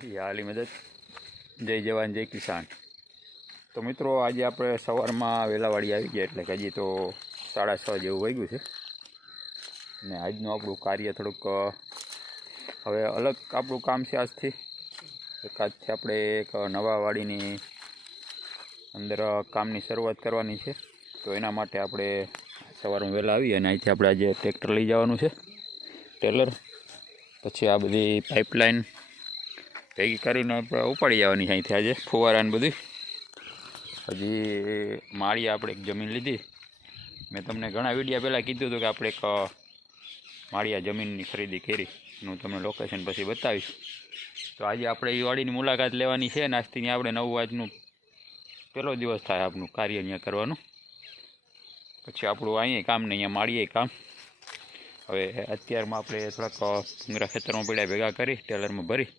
હાલી મદદ જય જવાન જય કિસાન। તો મિત્રો આજે આપણે સવારમાં વહેલા વાડી આવી ગયા એટલે કે હજી તો 6:30 જેવું વાગ્યું છે ને આજનું આપણું કાર્ય થોડુંક હવે અલગ આપણું કામ છે। આજથી આપણે એક નવા વાડીની અંદર કામની શરૂઆત કરવાની છે। તો એના માટે આપણે સવારમાં વહેલા આવી અને અહીંથી આપણે આજે ટ્રેક્ટર લઈ જવાનું છે ટેલર, પછી આ બધી પાઇપલાઇન ભેગી કરીને આપણે ઉપાડી જવાની છે અહીંથી આજે ફુવારાને બધી। હજી માળી આપણે એક જમીન લીધી, મેં તમને ઘણા વિડીયો પહેલાં કીધું હતું કે આપણે એક માળિયા જમીનની ખરીદી કરી, હું તમને લોકેશન પછી બતાવીશ। તો આજે આપણે એ વાડીની મુલાકાત લેવાની છે અને આજથી આપણે 9 વાગ્યાનું પહેલો દિવસ થાય આપણું કાર્ય અહીંયા કરવાનું, પછી આપણું અહીંયા કામ ને અહીંયા માળીએ કામ। હવે અત્યારમાં આપણે થોડાક ભૂંગરા ખેતરમાં પડ્યા ભેગા કરી ટેલરમાં ભરી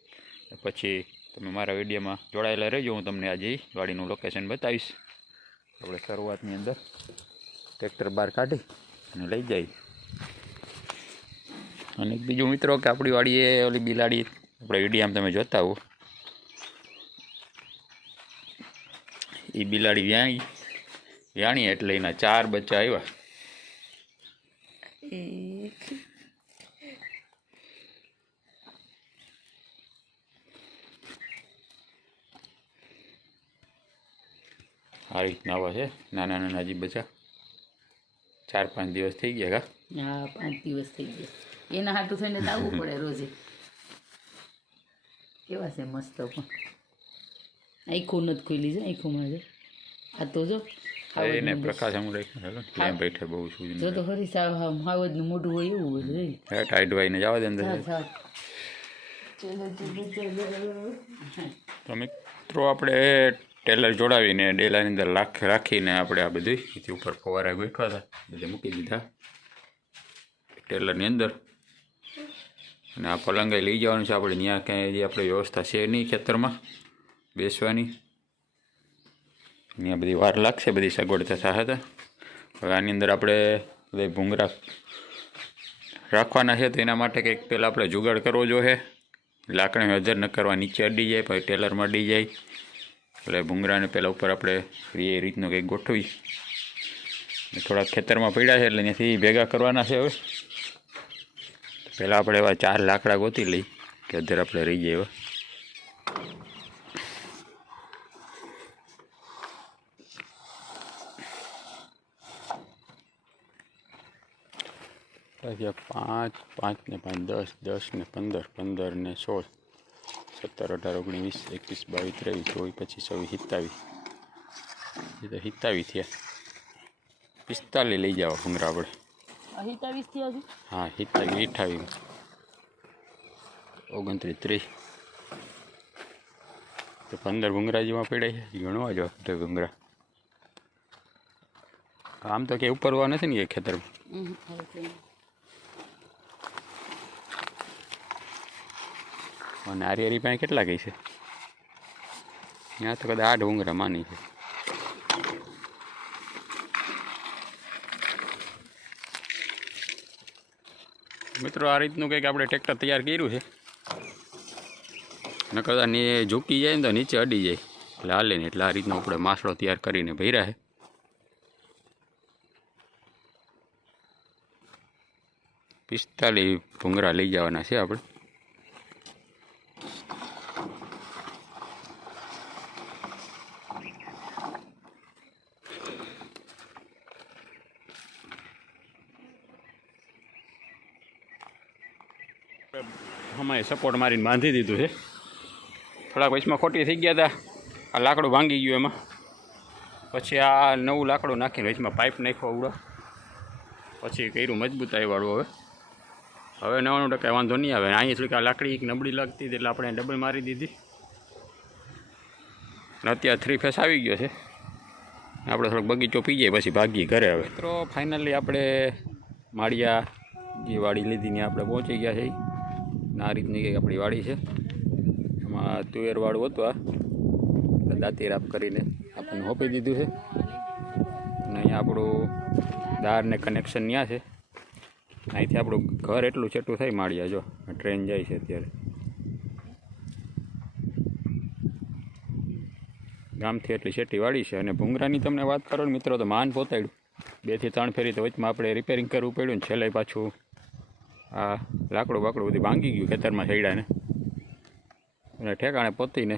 પછી તમે મારા વિડીયોમાં જોડાયેલા રહેજો, હું તમને આજે વાડીનું લોકેશન બતાવીશ। આપણે શરૂઆતની અંદર ટ્રેક્ટર બહાર કાઢી અને લઈ જઈએ। અને બીજું મિત્રો કે આપણી વાડીએ ઓલી બિલાડી આપણે વિડીયામાં તમે જોતા હો, એ બિલાડી વ્યાણી એટલે એના 4 બચ્ચા આવ્યા। આ રીતના આવા છે નાના નાના હજી બચ્ચા, 4-5 દિવસ થઈ ગયા કા? હા 5 દિવસ થઈ ગયા, એના હાટું થઈને આવવું પડે રોજે। કેવા છે મસ્ત, પણ આંખો નથી ખુલી છે, આંખોમાં છે આ તો જો એને પ્રકાશ આમ રાખ્યો કેમ બેઠે બહુ શું જો તો હરી હાવજનું મોઢું હોય એવું બધું હે ટાઈટ વાઈને જવા દે અંદર। તો મિત્રો આપણે ટેલર જોડાવીને ડેલાની અંદર રાખીને આપણે આ બધી એથી ઉપર ફવારા ગોઠવા હતા બધે મૂકી દીધા ટેલરની અંદર। અને આ પલંગાઈ લઈ જવાનું છે આપણે, ત્યાં ક્યાંય આપણે વ્યવસ્થા છે નહીં ખેતરમાં બેસવાની, ત્યાં બધી વાર લાગશે, બધી સગવડતા થશે। હવે આની અંદર આપણે બધા ભૂંગરા રાખવાના છે તો એના માટે કંઈક પહેલાં આપણે જુગાડ કરવો જોઈએ। લાકડાને અધર ન કરવા, નીચે અડી જાય પછી ટેલરમાં અડી જાય, એટલે ભૂંગરાને પહેલાં ઉપર આપણે એ રીતનું કંઈક ગોઠવી, થોડાક ખેતરમાં પડ્યા છે એટલે ત્યાંથી ભેગા કરવાના છે। હવે પહેલાં આપણે એવા 4 લાકડા ગોતી લઈ કે અધર આપણે રહી જાય એવા 5, 5 ને 5, 10, 10 ને 15, 15 ને 16, 17, 18, 19, 21, 22, 23, 24, 25, 27, 27 થયા, 45 લઈ જાવ ભૂંગરા આપણે। 27 થયા છે? હા 27, 28, 29, 30, તો 15 ભૂંગરા જેવા પડ્યા છે, ગણવા જો ભૂંગરા। આમ તો કે ઉપરવા નથી ને કે ખેતરમાં, અને આરી પાસે કેટલા ગઈ છે? ત્યાં તો કદાચ 8 ભૂંગરા માની છે। મિત્રો આ રીતનું કંઈક આપણે ટ્રેક્ટર તૈયાર કર્યું છે, નકર ને ઝૂકી જાય ને તો નીચે અડી જાય એટલે હાલે ને, એટલે આ રીતનો આપણે માસડો તૈયાર કરીને ભર્યા છે। 45 ભૂંગરા લઈ જવાના છે આપણે। અમારે સપોર્ટ મારીને બાંધી દીધું છે, થોડાક વચમાં ખોટી થઈ ગયા હતા, આ લાકડું ભાંગી ગયું એમાં, પછી આ નવું લાકડું નાખીને વચમાં પાઇપ નાખ્યો ઉડો, પછી કર્યું મજબૂતાઈવાળું। હવે 99% વાંધો નહીં આવે। અહીંયા થોડીક આ લાકડી એક નબળી લાગતી હતી એટલે આપણે ડબલ મારી દીધી, અને અત્યારે 3 ફેસ આવી ગયો છે, આપણે થોડોક બગીચો પી જાય પછી ભાગીએ ઘરે। હવે મિત્રો ફાઇનલી આપણે માળિયા જે વાડી લીધી ને આપણે પહોંચી ગયા છે। આ રીતની કંઈક આપણી વાડી છે, એમાં તુવેરવાળું હતું, આ દાંતી રાપ કરીને આપણને સોંપી દીધું છે, અને અહીંયા આપણું દારને કનેક્શન ત્યાં છે। અહીંથી આપણું ઘર એટલું છેટું થાય માળિયા, જો ટ્રેન જાય છે અત્યારે, ગામથી એટલી શેટી વાળી છે. અને ભૂંગરાની તમને વાત કરો ને મિત્રો તો માન પોતાડ્યું 2 થી 3 ફેરી તો વચમાં આપણે રિપેરિંગ કરવું પડ્યું ને છેલ્લે પાછું આ લાકડું બાકડું બધું ભાંગી ગયું ખેતરમાં સૈડાને અને ઠેકાણે પોતીને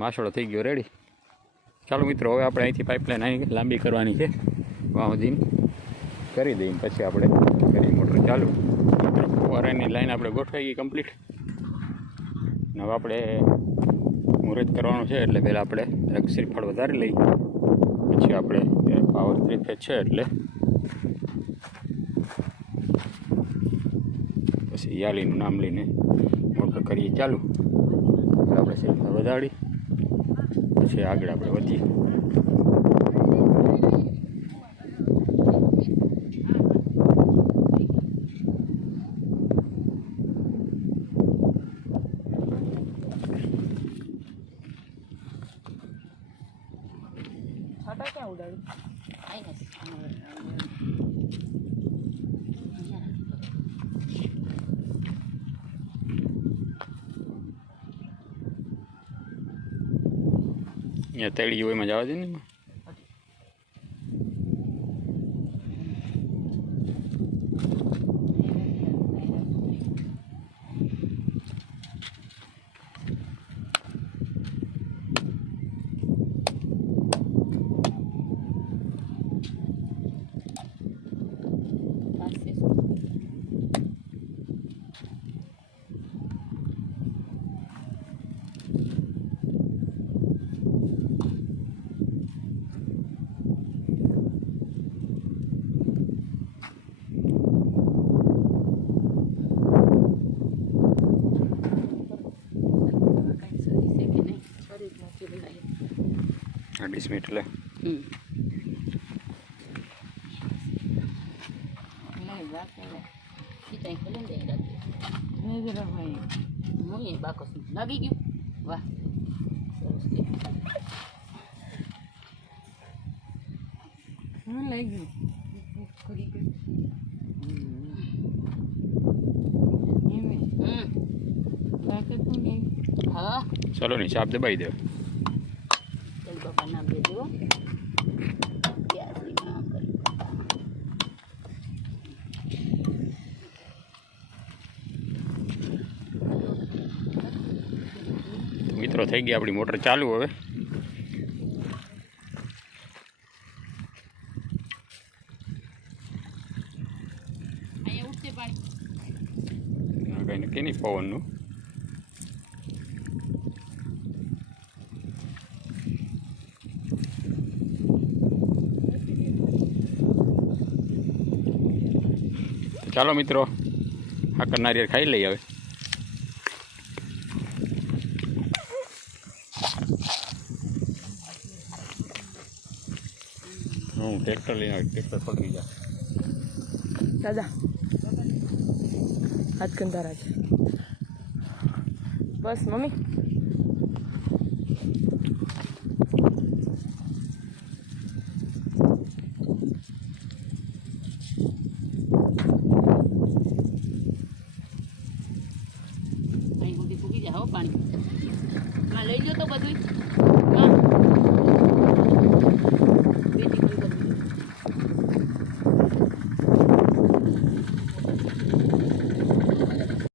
માસળો થઈ ગયો રેડી. ચાલો મિત્રો હવે આપણે અહીંથી પાઇપલાઇન અહીં લાંબી કરવાની છે વાં સુધીની કરી દઈએ પછી આપણે કરી મોટર ચાલુ. મિત્રો ફુવારાની લાઈન આપણે ગોઠવાઈ ગઈ કમ્પ્લીટ. હવે આપણે મુહૂર્ત કરવાનું છે એટલે પહેલાં આપણે એક શ્રીફળ વધારી લઈ પછી આપણે પાવર 3 ફેઝ છે એટલે પછી યાલીનું નામ લઈને મોટર કરીએ ચાલુ. એટલે આપણે શ્રીફળ વધારી પછી આગળ આપણે વધીએ. છાટા ક્યાં ઉડાડું? અહીંયા તેડી હોય એમાં જવા દે ને. ડીસ મિનિટ એટલે લાગી ગયું. વાહ લાગી ગયું. હા ચાલો નહીં ચાપ દબાઈ દે. ચાલ બાપા નામ દેજો. મિત્રો થઈ ગઈ આપણી મોટર ચાલુ. હવે અહીંયા ઉઠશે પાણી. કંઈ નક્કી નહીં પવનનું. ચાલો મિત્રો આકર નારિયેળ ખાઈ લઈએ હવે. હું ટ્રેક્ટર લઈને આવી, ટ્રેક્ટર પકડી જા દાદા હાથ કંધારા છે બસ મમ્મી. અહીં સુધી પૂગી જાય હો પાણી. લઈ લો તો બધું.